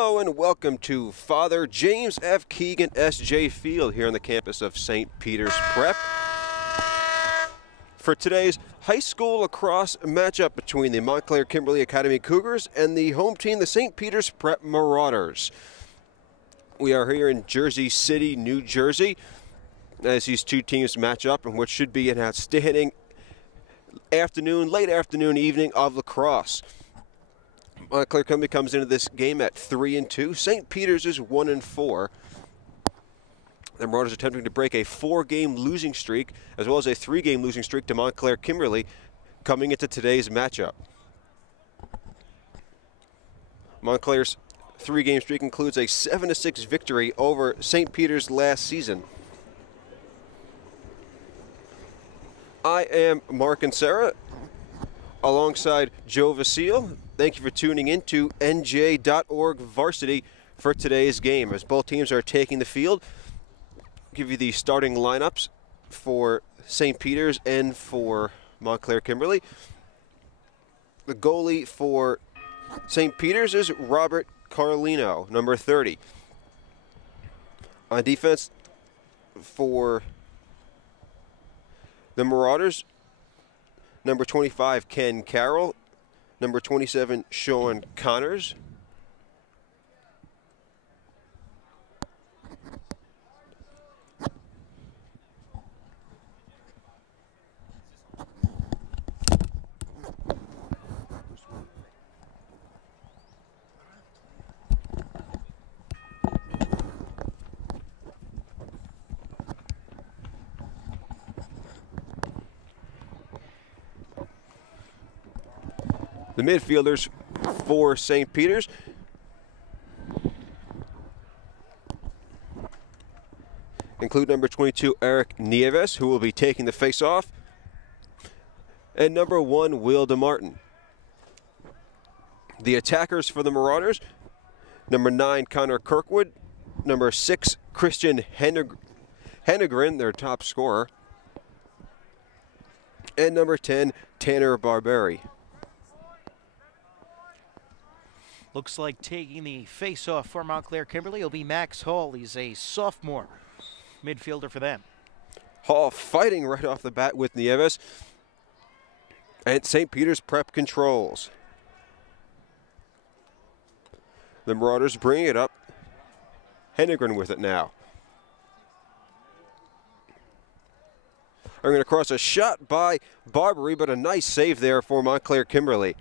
Hello and welcome to Father James F. Keegan S.J. Field here on the campus of St. Peter's Prep for today's high school lacrosse matchup between the Montclair Kimberly Academy Cougars and the home team, the St. Peter's Prep Marauders. We are here in Jersey City, New Jersey, as these two teams match up in what should be an outstanding late afternoon, evening of lacrosse. Montclair Kimberly comes into this game at 3-2. St. Peter's is 1-4. The Marauders attempting to break a 4-game losing streak as well as a 3-game losing streak to Montclair Kimberly coming into today's matchup. Montclair's 3-game streak includes a 7-6 victory over St. Peter's last season. I am Mark and Sarah alongside Joe Vasile. Thank you for tuning in to NJ.org Varsity for today's game. As both teams are taking the field, I'll give you the starting lineups for St. Peter's and for Montclair Kimberly. The goalie for St. Peter's is Robert Carlino, number 30. On defense for the Marauders, number 25, Ken Carroll. Number 27, Sean Connors. The midfielders for St. Peter's include number 22, Eric Nieves, who will be taking the face-off, and number 1, Will DeMartin. The attackers for the Marauders, number 9, Connor Kirkwood, number 6, Christian Hennegren, their top scorer, and number 10, Tanner Barberi. Looks like taking the face-off for Montclair Kimberly will be Max Hall. He's a sophomore midfielder for them. Hall fighting right off the bat with Nieves. And St. Peter's Prep controls. The Marauders bring it up. Hennegren with it now. Are going to cross a shot by Barberi, but a nice save there for Montclair Kimberly.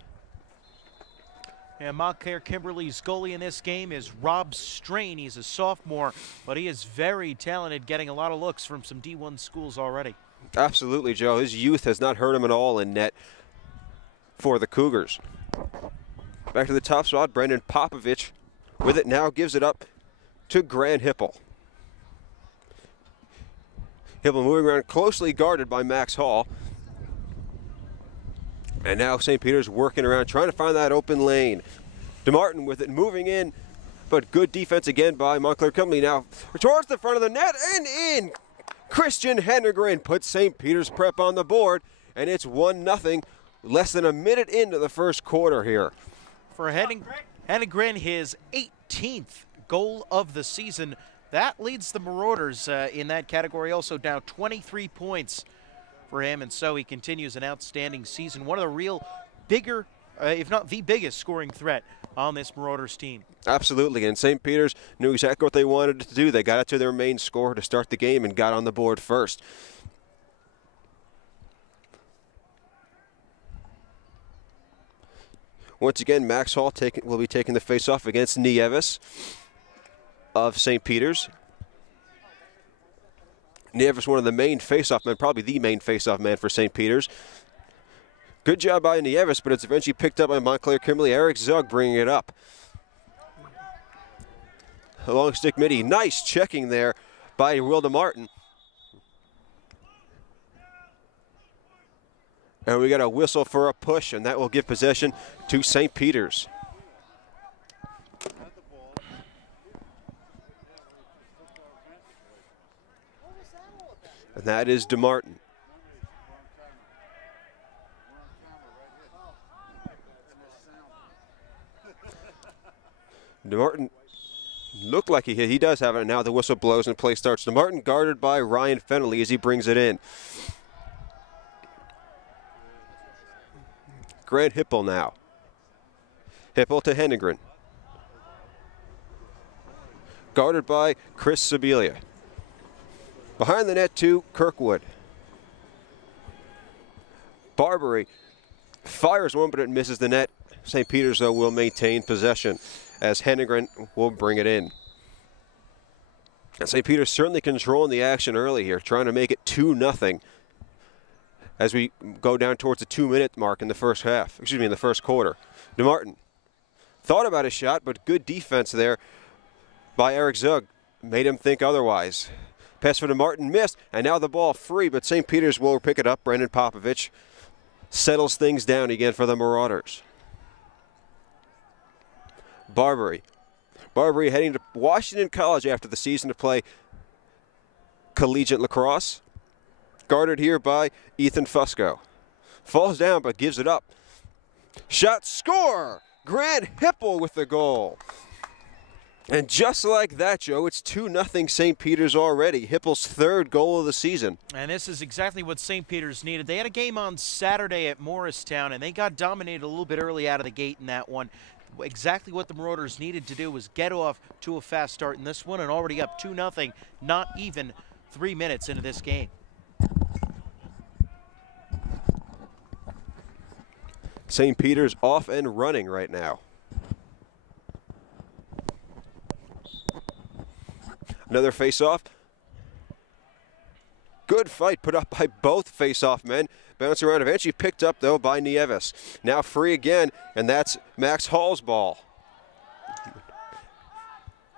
And Montclair Kimberly's goalie in this game is Rob Strain. He's a sophomore, but he is very talented, getting a lot of looks from some D1 schools already. Absolutely, Joe. His youth has not hurt him at all in net for the Cougars. Back to the top spot, Brendan Popovich with it now gives it up to Grant Hipple. Hipple moving around, closely guarded by Max Hall. And now St. Peter's working around, trying to find that open lane. DeMartin with it, moving in, but good defense again by Montclair Kimberly. Now towards the front of the net and in. Christian Hennegren puts St. Peter's Prep on the board, and it's 1-0, less than a minute into the first quarter here. For Hennegren, his 18th goal of the season. That leads the Marauders in that category also, now 23 points for him, and so he continues an outstanding season. One of the real bigger, if not the biggest scoring threat on this Marauders team. Absolutely, and St. Peter's knew exactly what they wanted to do. They got it to their main scorer to start the game and got on the board first. Once again, Max Hall will be taking the face-off against Nieves of St. Peter's. Nieves, one of the main face-off men, probably the main face-off man for St. Peter's. Good job by Nieves, but it's eventually picked up by Montclair Kimberly. Eric Zug bringing it up. A long stick midi. Nice checking there by Will DeMartin. And we got a whistle for a push, and that will give possession to St. Peter's. And that is DeMartin. DeMartin looked like he hit. He does have it. Now the whistle blows and play starts. DeMartin guarded by Ryan Fennelly as he brings it in. Grant Hipple now. Hipple to Hennegren. Guarded by Chris Sibilia. Behind the net to Kirkwood. Barbary fires one, but it misses the net. St. Peter's, though, will maintain possession as Hennegren will bring it in. And St. Peter's certainly controlling the action early here, trying to make it 2-0 as we go down towards the 2-minute mark in the first half. Excuse me, in the first quarter. DeMartin thought about a shot, but good defense there by Eric Zug made him think otherwise. Pass for DeMartin missed, and now the ball free, but St. Peter's will pick it up. Brandon Popovich settles things down again for the Marauders. Barbary heading to Washington College after the season to play collegiate lacrosse. Guarded here by Ethan Fusco. Falls down but gives it up. Shot, score! Grant Hipple with the goal. And just like that, Joe, it's 2-0 St. Peter's already. Hipple's third goal of the season. And this is exactly what St. Peter's needed. They had a game on Saturday at Morristown, and they got dominated a little bit early out of the gate in that one. Exactly what the Marauders needed to do was get off to a fast start in this one, and already up 2-0, not even 3 minutes into this game. St. Peter's off and running right now. Another face-off. Good fight put up by both face-off men. Bounce around, eventually picked up, though, by Nieves. Now free again, and that's Max Hall's ball.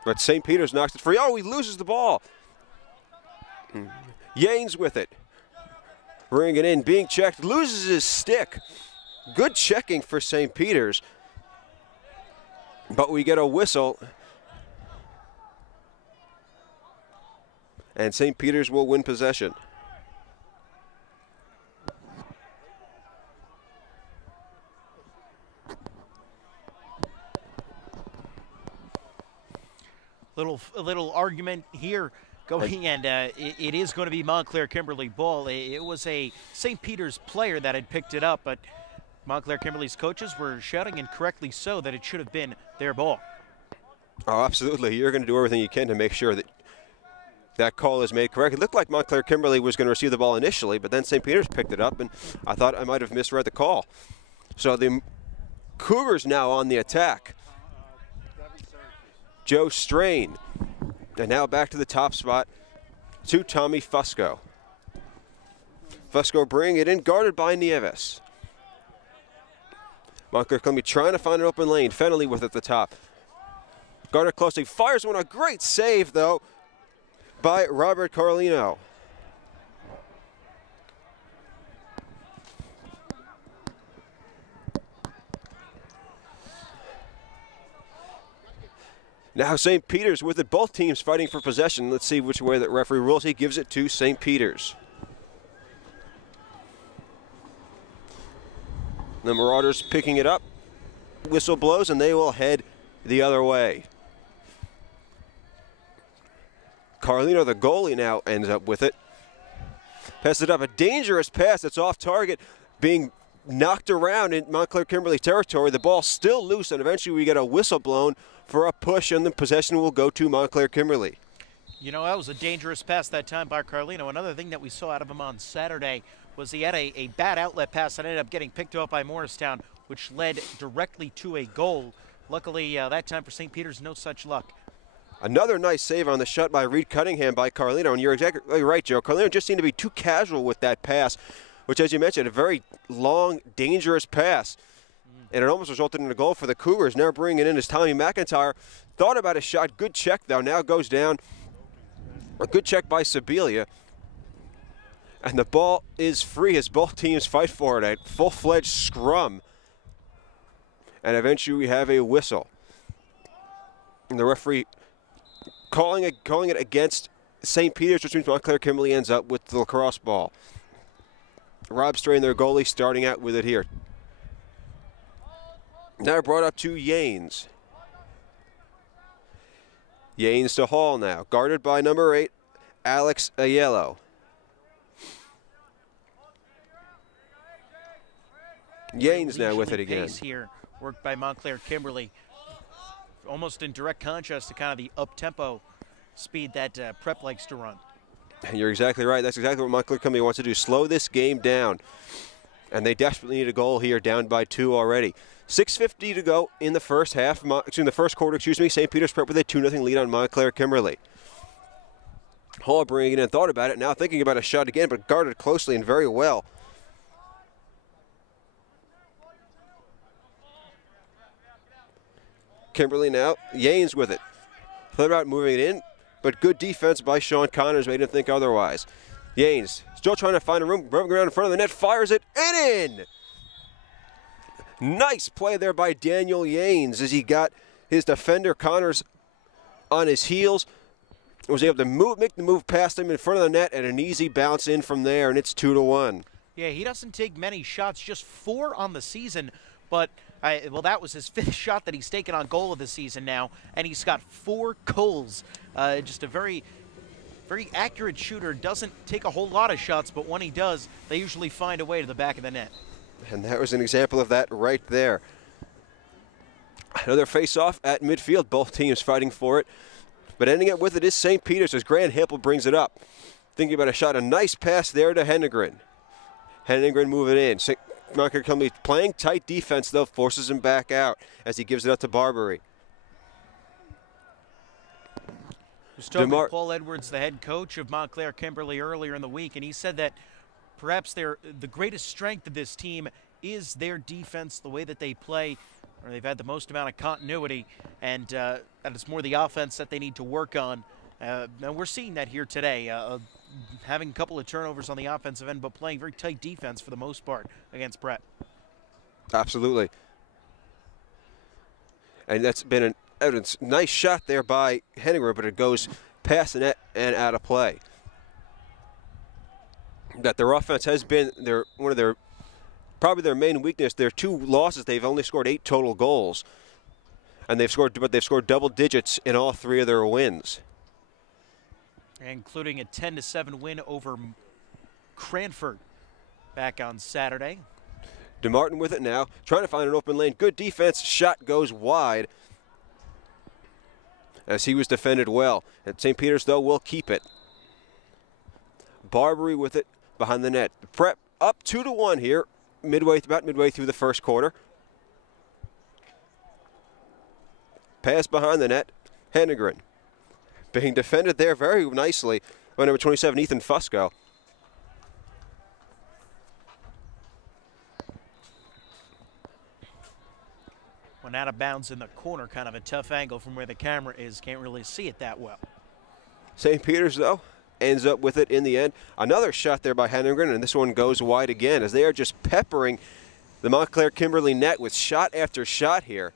But St. Peter's knocks it free. Oh, he loses the ball. Yanes with it. Bringing it in, being checked, loses his stick. Good checking for St. Peter's. But we get a whistle. And St. Peter's will win possession. A little argument here going, and it is going to be Montclair Kimberly ball. It was a St. Peter's player that had picked it up, but Montclair Kimberly's coaches were shouting, and correctly so, that it should have been their ball. Oh, absolutely. You're going to do everything you can to make sure that that call is made correct. It looked like Montclair Kimberly was going to receive the ball initially, but then St. Peter's picked it up, and I thought I might have misread the call. So the Cougars now on the attack. Joe Strain, and now back to the top spot to Tommy Fusco. Fusco bringing it in, guarded by Nieves. Montclair Kimberly trying to find an open lane. Fennelly with it at the top. Guarded closely, fires one, a great save though by Robert Carlino. Now St. Peter's with it, both teams fighting for possession. Let's see which way that referee rules. He gives it to St. Peter's. The Marauders picking it up. Whistle blows and they will head the other way. Carlino, the goalie, now ends up with it. Passes it up, a dangerous pass that's off target, being knocked around in Montclair Kimberly territory. The ball still loose, and eventually we get a whistle blown for a push, and the possession will go to Montclair Kimberly. You know, that was a dangerous pass that time by Carlino. Another thing that we saw out of him on Saturday was he had a bad outlet pass that ended up getting picked up by Morristown, which led directly to a goal. Luckily, that time for St. Peter's, no such luck. Another nice save on the shot by Reed Cunningham by Carlino, and you're exactly right, Joe. Carlino just seemed to be too casual with that pass, which, as you mentioned, a very long, dangerous pass. And it almost resulted in a goal for the Cougars. Now bringing it in is Tommy McIntyre. Thought about a shot. Good check, though. Now goes down. A good check by Sibilia. And the ball is free as both teams fight for it. A full-fledged scrum. And eventually we have a whistle. And the referee calling it against St. Peter's, which means Montclair Kimberly ends up with the lacrosse ball. Rob Strain, their goalie, starting out with it here. Now brought up to Yanes. Yanes to Hall now, guarded by number 8, Alex Aiello. Yanes now with it again. Pace here, worked by Montclair Kimberly. Almost in direct contrast to kind of the up-tempo speed that Prep likes to run. And you're exactly right. That's exactly what Montclair Kimberly wants to do, slow this game down. And they desperately need a goal here, down by 2 already. 6:50 to go in the first half, the first quarter, St. Peter's Prep with a 2-0 lead on Montclair Kimberly. Hall bringing it in, thought about it, now thinking about a shot again, but guarded closely and very well. Kimberly now, Yanes with it. Thought about moving it in, but good defense by Sean Connors made him think otherwise. Yanes still trying to find a room, running around in front of the net, fires it, and in! Nice play there by Daniel Yanes as he got his defender Connors on his heels. Was able to make the move past him in front of the net and an easy bounce in from there, and it's 2-1. Yeah, he doesn't take many shots, just 4 on the season, but well, that was his 5th shot that he's taken on goal of the season now, and he's got 4 goals. Just a very, very accurate shooter. Doesn't take a whole lot of shots, but when he does, they usually find a way to the back of the net. And that was an example of that right there. Another face-off at midfield, both teams fighting for it. But ending up with it is St. Peter's as Grant Hipple brings it up. Thinking about a shot, a nice pass there to Hennegren. Hennegren moving in. Montclair Kimberly playing tight defense, though, forces him back out as he gives it up to Barbary. Was talking to Paul Edwards, the head coach of Montclair Kimberly, earlier in the week, and he said that perhaps the greatest strength of this team is their defense, the way that they play. Or they've had the most amount of continuity, and that it's more the offense that they need to work on. And we're seeing that here today, having a couple of turnovers on the offensive end, but playing very tight defense for the most part against Brett. Absolutely. And that's been an evidence. Nice shot there by Henninger, but it goes past the net and out of play. That their offense has been probably their main weakness. Their 2 losses, they've only scored 8 total goals, and they've scored double digits in all 3 of their wins, including a 10-7 win over Cranford back on Saturday. DeMartin with it now, trying to find an open lane. Good defense. Shot goes wide as he was defended well. And St. Peter's, though, will keep it. Barbary with it behind the net. Prep up 2-1 here. About midway through the first quarter. Pass behind the net. Hennegren being defended there very nicely by number 27, Ethan Fusco. When out of bounds in the corner, kind of a tough angle from where the camera is. Can't really see it that well. St. Peter's, though, ends up with it in the end. Another shot there by Hennegren, and this one goes wide again as they are just peppering the Montclair Kimberly net with shot after shot here.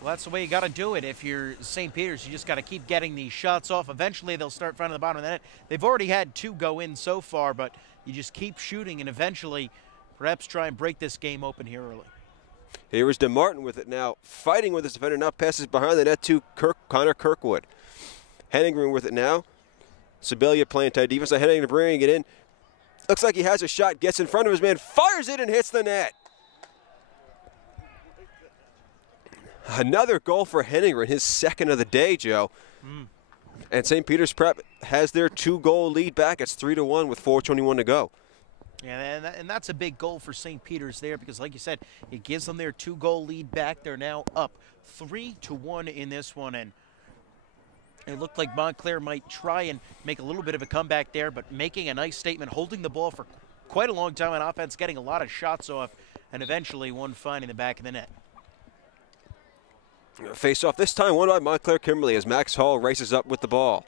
Well, that's the way you got to do it. If you're St. Peter's, you just got to keep getting these shots off. Eventually, they'll start finding the bottom of the net. They've already had 2 go in so far, but you just keep shooting and eventually perhaps try and break this game open here early. Here is DeMartin with it now, fighting with his defender. Now passes behind the net to Connor Kirkwood. Hennegren with it now. Sibilia playing tight defense. Hennegren bringing it in. Looks like he has a shot. Gets in front of his man. Fires it and hits the net. Another goal for Hennegren. His 2nd of the day, Joe. And St. Peter's Prep has their 2-goal lead back. It's 3-1 with 4:21 to go. Yeah, and that's a big goal for St. Peter's there because, like you said, it gives them their 2-goal lead back. They're now up 3-1 in this one, and it looked like Montclair might try and make a little bit of a comeback there, but making a nice statement, holding the ball for quite a long time on offense, getting a lot of shots off, and eventually one finding the back of the net. Face off this time won by Montclair Kimberly as Max Hall races up with the ball.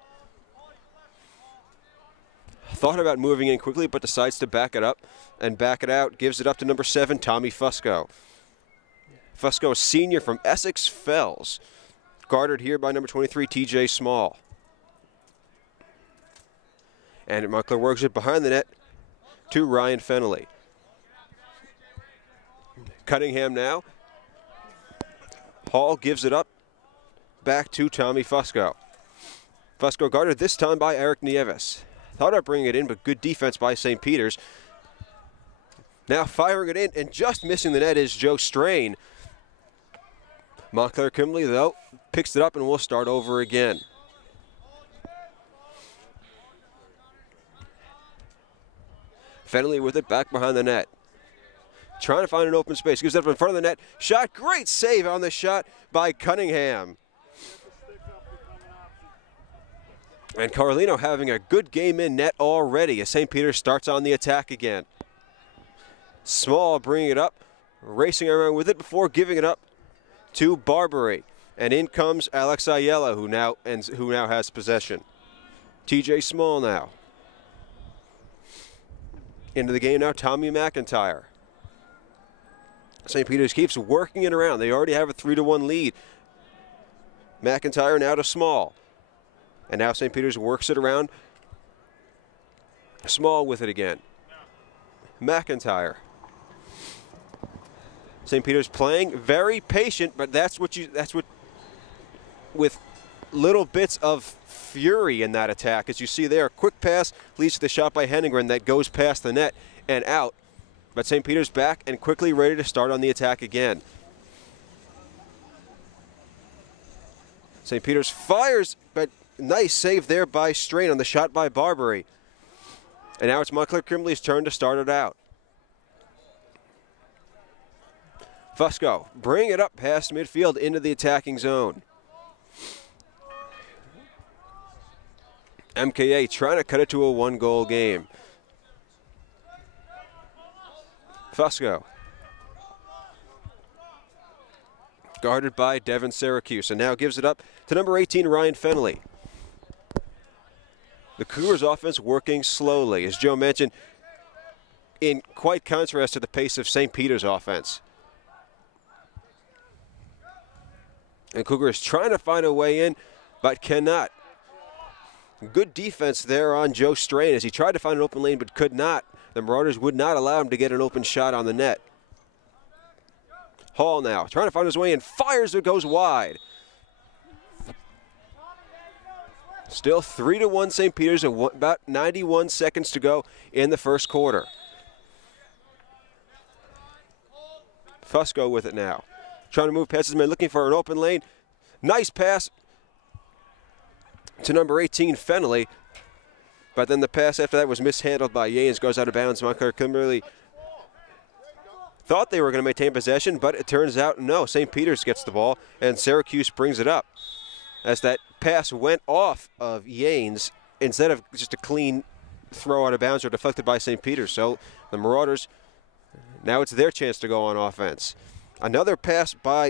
Thought about moving in quickly, but decides to back it up and back it out. Gives it up to number 7, Tommy Fusco. Fusco, a senior from Essex Fells. Guarded here by number 23, TJ Small. And Montclair works it behind the net to Ryan Fennelly. Cunningham now. Hall gives it up back to Tommy Fusco. Fusco guarded this time by Eric Nieves. Thought of bringing it in, but good defense by St. Peter's. Now firing it in and just missing the net is Joe Strain. Montclair Kimberly, though, picks it up and will start over again. Fenley with it back behind the net. Trying to find an open space. Gives it up in front of the net. Shot. Great save on the shot by Cunningham. And Carlino having a good game in net already as St. Peter's starts on the attack again. Small bringing it up. Racing around with it before giving it up to Barbary. And in comes Alex Ayala, who now has possession. TJ Small now. Into the game now, Tommy McIntyre. St. Peter's keeps working it around. They already have a 3-1 lead. McIntyre now to Small. And now St. Peter's works it around. Small with it again. McIntyre. St. Peter's playing very patient, but that's what with little bits of fury in that attack. As you see there, a quick pass leads to the shot by Henningren that goes past the net and out. But St. Peter's back and quickly ready to start on the attack again. St. Peter's fires, but nice save there by Strain on the shot by Barbary. And now it's Montclair Kimberly's turn to start it out. Fusco, bring it up past midfield into the attacking zone. MKA trying to cut it to a 1-goal game. Fusco. Guarded by Devin Syracuse, and now gives it up to number 18, Ryan Fenley. The Cougars offense working slowly, as Joe mentioned, in quite contrast to the pace of St. Peter's offense. And Cougars trying to find a way in, but cannot. Good defense there on Joe Strain as he tried to find an open lane but could not. The Marauders would not allow him to get an open shot on the net. Hall now trying to find his way in, fires, it goes wide. Still 3-1 St. Peter's, about 91 seconds to go in the first quarter. Fusco with it now. Trying to move past his man, looking for an open lane. Nice pass to number 18, Fenley. But then the pass after that was mishandled by Yanes, goes out of bounds. Montclair Kimberly thought they were going to maintain possession, but it turns out no. St. Peter's gets the ball, and Syracuse brings it up. As that pass went off of Yanes instead of just a clean throw out of bounds or deflected by St. Peter's. So the Marauders, now it's their chance to go on offense. Another pass by